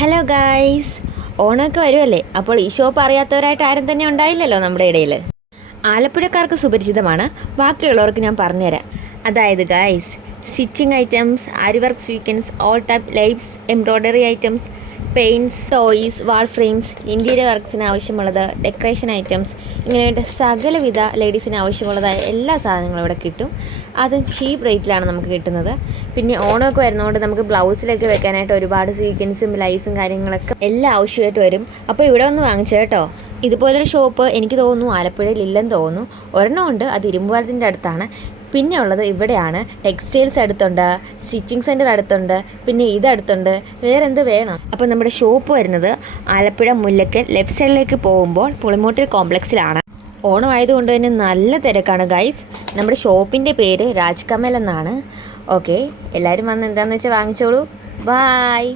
Hello guys, ഓണമൊക്കെ വരുമല്ലേ. അപ്പോൾ ഈ ഷോപ്പ് അറിയാത്തവരായിട്ട് ആരും തന്നെ ഉണ്ടായില്ലല്ലോ നമ്മുടെ ഇടയിൽ. ആലപ്പുഴക്കാർക്ക് സുപരിചിതമാണ്, ബാക്കിയുള്ളവർക്ക് ഞാൻ പറഞ്ഞുതരാം. അതായത് guys, stitching items, aari work sequins, all type ലൈബ്സ്, embroidery items, paints, toys, wall frames, interior വർക്ക്സിന് ആവശ്യമുള്ളത്, ഡെക്കറേഷൻ ഐറ്റംസ്, ഇങ്ങനെയായിട്ട് സകലവിധ ലേഡീസിന് ആവശ്യമുള്ളതായ എല്ലാ സാധനങ്ങളും ഇവിടെ കിട്ടും. അതും ചീപ്പ് റേറ്റിലാണ് നമുക്ക് കിട്ടുന്നത്. പിന്നെ ഓണമൊക്കെ വരുന്നതുകൊണ്ട് നമുക്ക് ബ്ലൗസിലൊക്കെ വെക്കാനായിട്ട് ഒരുപാട് സീക്വൻസും ലൈസും കാര്യങ്ങളൊക്കെ എല്ലാം ആവശ്യമായിട്ട് വരും. അപ്പോൾ ഇവിടെ ഒന്ന് വാങ്ങിച്ചു കേട്ടോ. ഇതുപോലൊരു ഷോപ്പ് എനിക്ക് തോന്നുന്നു ആലപ്പുഴയിൽ ഇല്ലെന്ന് തോന്നുന്നു. ഒരെണ്ണം ഉണ്ട്, അത് ഇരുമ്പുപാലത്തിൻ്റെ അടുത്താണ്. പിന്നെ ഉള്ളത് ഇവിടെയാണ്. ടെക്സ്റ്റൈൽസ് അടുത്തുണ്ട്, സ്റ്റിച്ചിങ് സെൻറ്റർ അടുത്തുണ്ട്, പിന്നെ ഇതടുത്തുണ്ട്. വേറെ എന്ത് വേണം? അപ്പോൾ നമ്മുടെ ഷോപ്പ് വരുന്നത് ആലപ്പുഴ മുല്ലക്കൽ ലെഫ്റ്റ് സൈഡിലേക്ക് പോകുമ്പോൾ പുളിമൂട്ടിൽ കോംപ്ലക്സിലാണ്. ഓണം ആയതുകൊണ്ട് തന്നെ നല്ല തിരക്കാണ് ഗൈസ്. നമ്മുടെ ഷോപ്പിൻ്റെ പേര് രാജ് കമൽ എന്നാണ്. ഓക്കെ, എല്ലാവരും വന്ന് എന്താണെന്ന് വെച്ചാൽ വാങ്ങിച്ചോളൂ. ബായ്.